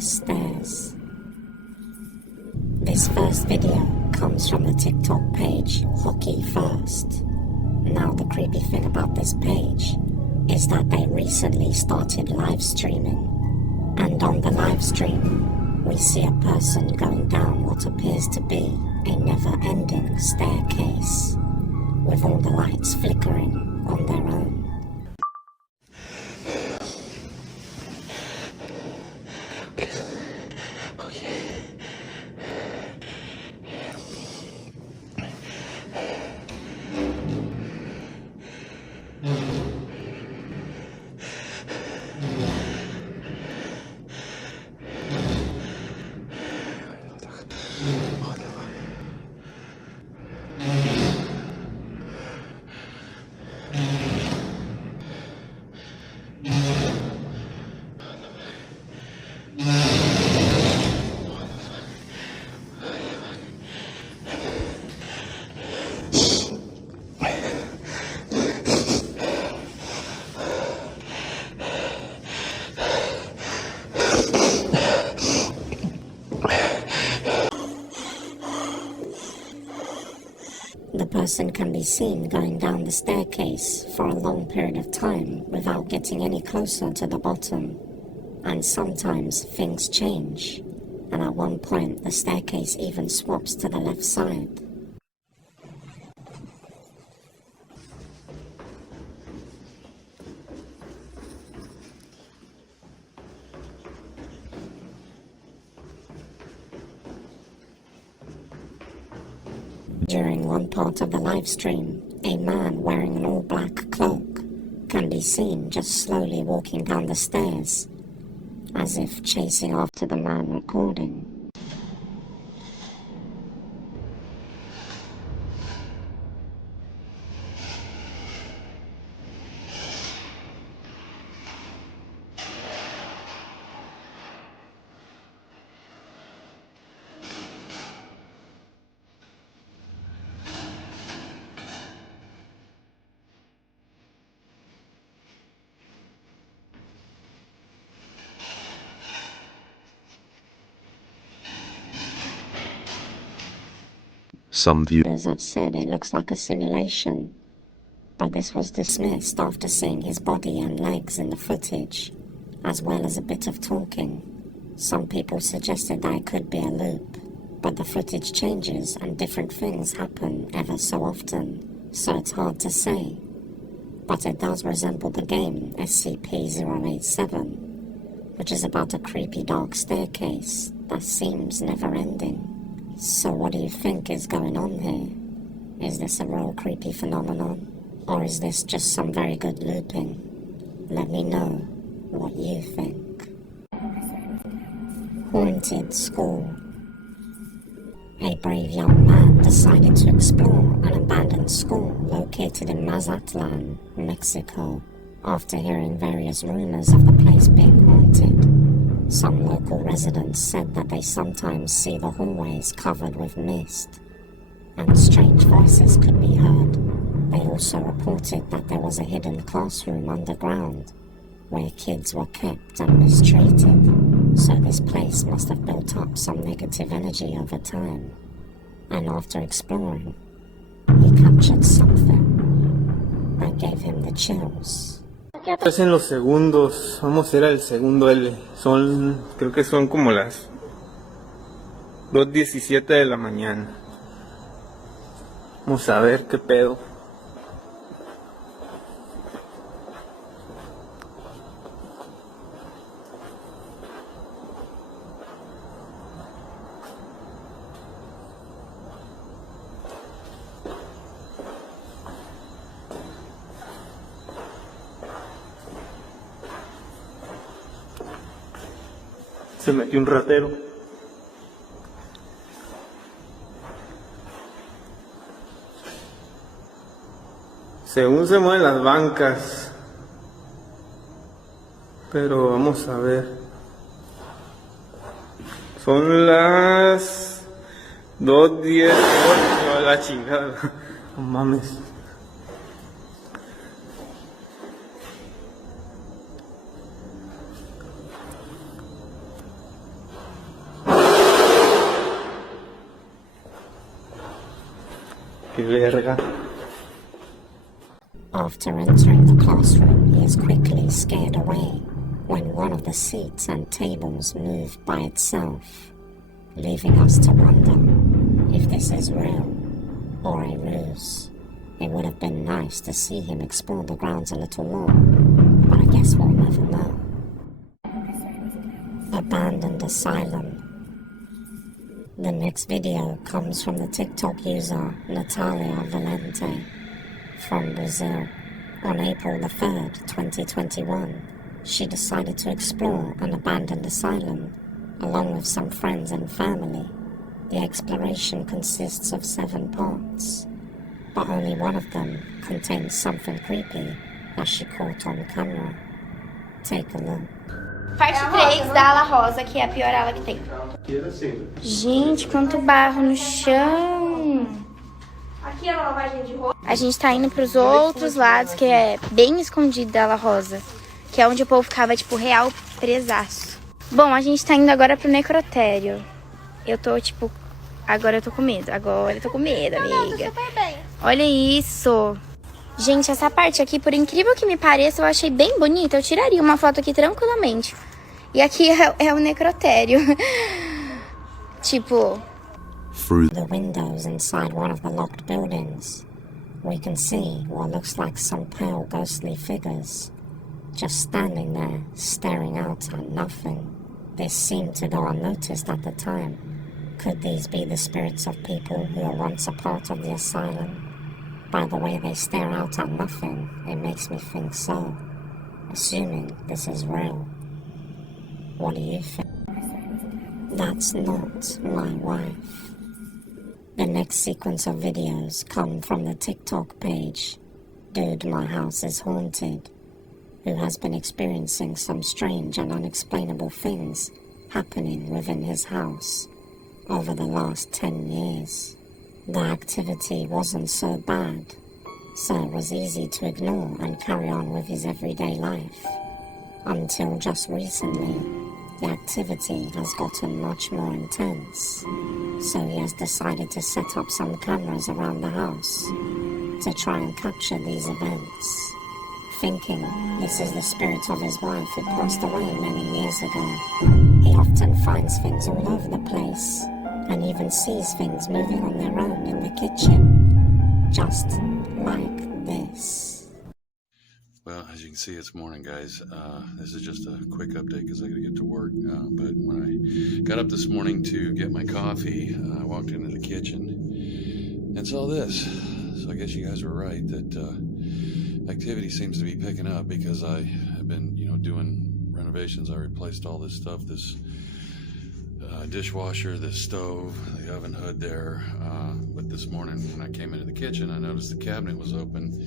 the stairs. This first video comes from the TikTok page Hockey First. Now the creepy thing about this page is that they recently started live streaming, and on the live stream we see a person going down what appears to be a never-ending staircase, with all the lights flickering on their own. The person can be seen going down the staircase for a long period of time without getting any closer to the bottom. And sometimes things change, and at one point the staircase even swaps to the left side. During one part of the live stream, a man wearing an all-black cloak can be seen just slowly walking down the stairs, as if chasing after the man recording. Some viewers have said it looks like a simulation, but this was dismissed after seeing his body and legs in the footage, as well as a bit of talking. Some people suggested that it could be a loop, but the footage changes and different things happen ever so often, so it's hard to say. But it does resemble the game SCP-087, which is about a creepy dark staircase that seems never-ending. So what do you think is going on here? Is this a real creepy phenomenon? Or is this just some very good looping? Let me know what you think. Haunted School. A brave young man decided to explore an abandoned school located in Mazatlan, Mexico, after hearing various rumors of the place being haunted. Some local residents said that they sometimes see the hallways covered with mist, and strange voices could be heard. They also reported that there was a hidden classroom underground, where kids were kept and mistreated, so this place must have built up some negative energy over time. And after exploring, he captured something that gave him the chills. Es en los segundos, vamos a hacer el segundo L, creo que son como las 2:17 de la mañana. Vamos a ver qué pedo. Se metió un ratero. Según se mueven las bancas. Pero vamos a ver. Son las 2:10. Oh, la chingada. No mames. qué verga. After entering the classroom, he is quickly scared away when one of the seats and tables move by itself, leaving us to wonder if this is real or a ruse. It would have been nice to see him explore the grounds a little more, but I guess we'll never know. Abandoned asylum. The next video comes from the TikTok user Natalia Valente from Brazil. On April the 3rd, 2021, she decided to explore an abandoned asylum along with some friends and family. The exploration consists of 7 parts, but only one of them contains something creepy that she caught on camera. Take a look. Parte 3 da ala rosa, que é a pior ala que tem. Gente, quanto barro no chão. Aqui é a lavagem de roupa. A gente tá indo pros outros lados, que é bem escondido da ala rosa. Que é onde o povo ficava, tipo, real presaço. Bom, a gente tá indo agora pro necrotério. Eu tô, tipo... Agora eu tô com medo. Agora eu tô com medo, amiga. Não, tô super bem. Olha isso. Gente, essa parte aqui, por incrível que me pareça, eu achei bem bonita. Eu tiraria uma foto aqui tranquilamente. E aqui é o necrotério. Tipo... Through the windows inside one of the locked buildings, we can see what looks like some pale ghostly figures, just standing there, staring out at nothing. This seemed to go unnoticed at the time. Could these be the spirits of people who were once a part of the asylum? By the way they stare out at nothing, it makes me think so. Assuming this is real. What do you think? That's not my wife. The next sequence of videos come from the TikTok page, Dude My House is Haunted, who has been experiencing some strange and unexplainable things happening within his house over the last 10 years. The activity wasn't so bad, so it was easy to ignore and carry on with his everyday life. Until just recently, the activity has gotten much more intense, so he has decided to set up some cameras around the house to try and capture these events, thinking this is the spirit of his wife who passed away many years ago. He often finds things all over the place, and even sees things moving on their own in the kitchen, just like this. Well, as you can see, it's morning, guys. This is just a quick update because I got to get to work. But when I got up this morning to get my coffee, I walked into the kitchen and saw this. So I guess you guys were right that activity seems to be picking up because I have been, doing renovations. I replaced all this stuff, this dishwasher, this stove, the oven hood there. But this morning when I came into the kitchen, I noticed the cabinet was open.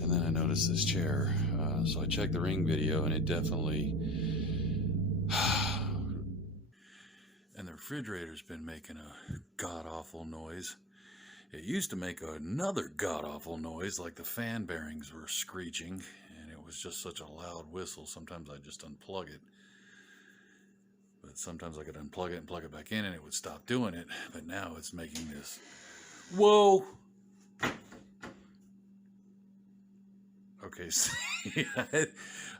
And then I noticed this chair, so I checked the Ring video, and it definitely... and the refrigerator's been making a god-awful noise. It used to make another god-awful noise, like the fan bearings were screeching, and it was just such a loud whistle. Sometimes I'd just unplug it. But sometimes I could unplug it and plug it back in, and it would stop doing it. But now it's making this... Whoa! Okay, see, I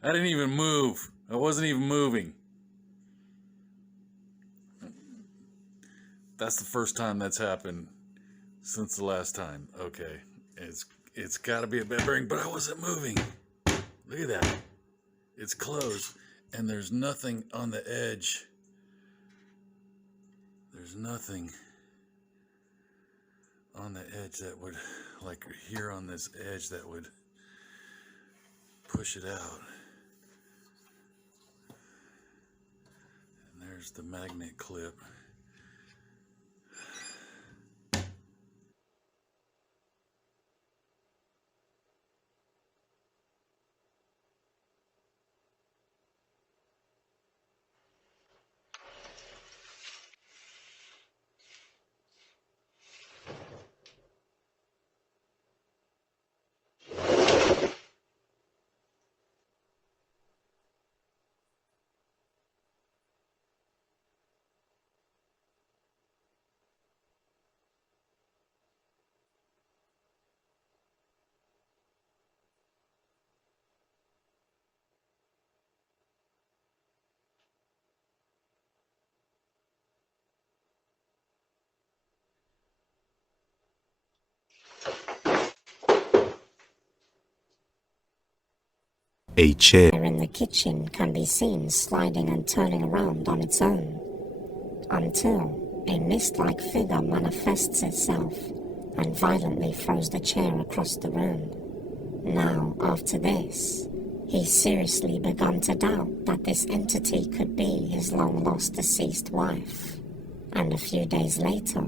didn't even move. I wasn't even moving. That's the first time that's happened since the last time. Okay, it's got to be a bed bearing, but I wasn't moving. Look at that. It's closed, and there's nothing on the edge. There's nothing on the edge that would, like here on this edge, that would push it out. And there's the magnet clip. A chair in the kitchen can be seen sliding and turning around on its own, until a mist-like figure manifests itself and violently throws the chair across the room. Now, after this, he seriously begun to doubt that this entity could be his long-lost deceased wife. And a few days later,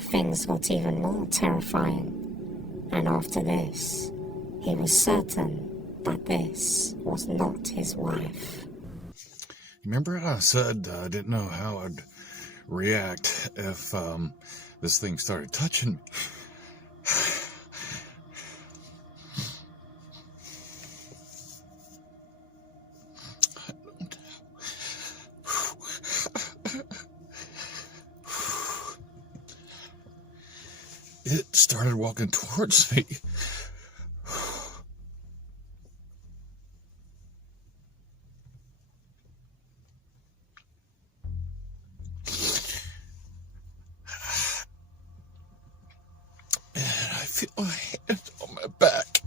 things got even more terrifying. And after this, he was certain that this was not his wife. Remember I said I didn't know how I'd react if this thing started touching me? It started walking towards me. And I feel my hand on my back.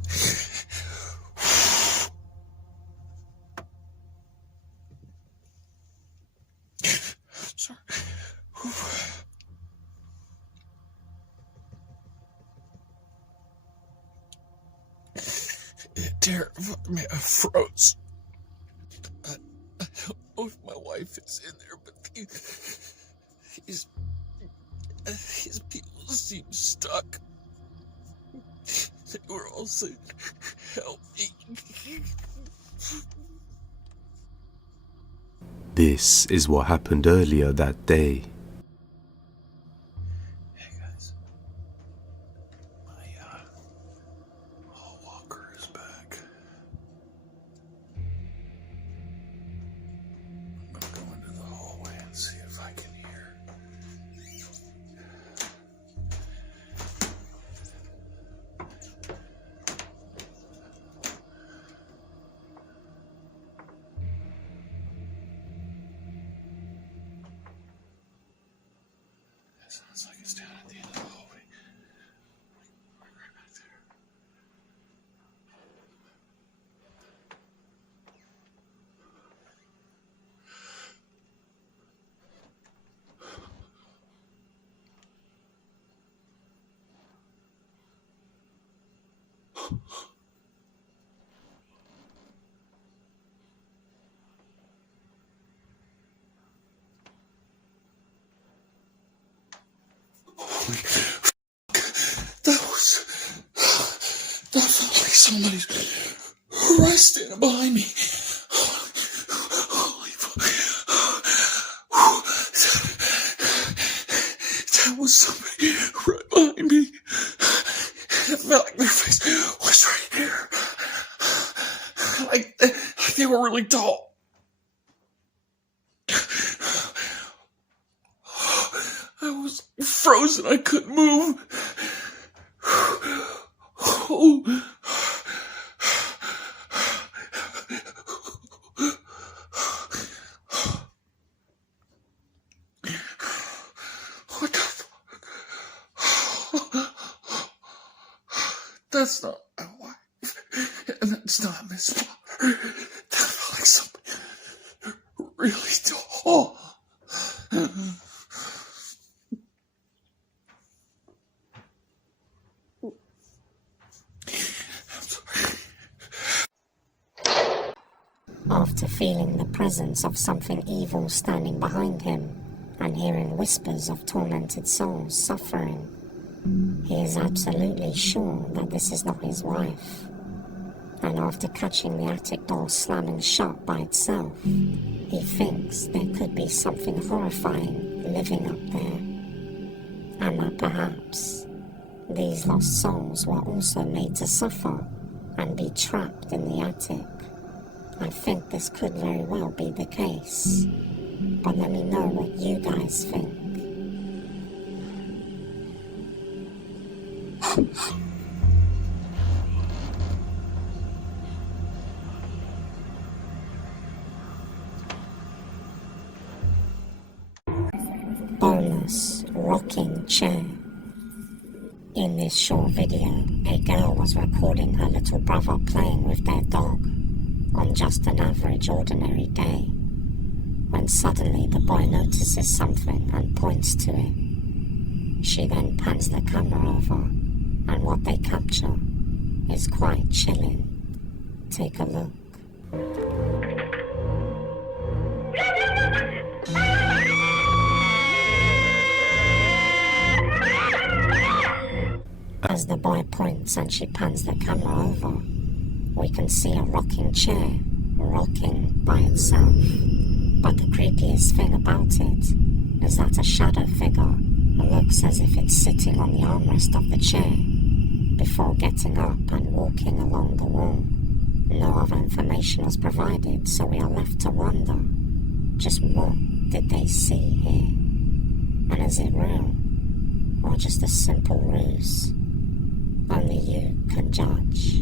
Sorry. It terrified me. I froze. I don't know if my wife is in there, but his people seem stuck. They were all saying, "Help me." This is what happened earlier that day. Hey guys, my hall walker is back. I'm gonna go into the hallway and see if I can hear. It sounds like it's down at the end of the hallway. Right back there. Holy fuck. That felt like somebody's right standing behind me. Holy fuck. That was somebody right behind me. It felt like their face was right here. Like they were really tall. I was frozen. I couldn't move. Oh. What the fuck? That's not my wife. And that's not Miss Potter. That felt like somebody really tall. After feeling the presence of something evil standing behind him and hearing whispers of tormented souls suffering, he is absolutely sure that this is not his wife. And after catching the attic door slamming shut by itself, he thinks there could be something horrifying living up there, and that perhaps these lost souls were also made to suffer and be trapped in the attic. I think this could very well be the case, but let me know what you guys think. Bonus rocking chair. In this short video, a girl was recording her little brother playing with their dog, on just an average ordinary day, when suddenly the boy notices something and points to it. She then pans the camera over, and what they capture is quite chilling. Take a look. As the boy points and she pans the camera over, we can see a rocking chair rocking by itself. But the creepiest thing about it is that a shadow figure looks as if it's sitting on the armrest of the chair before getting up and walking along the wall. No other information was provided, so we are left to wonder, just what did they see here? And is it real, or just a simple ruse? Only you can judge.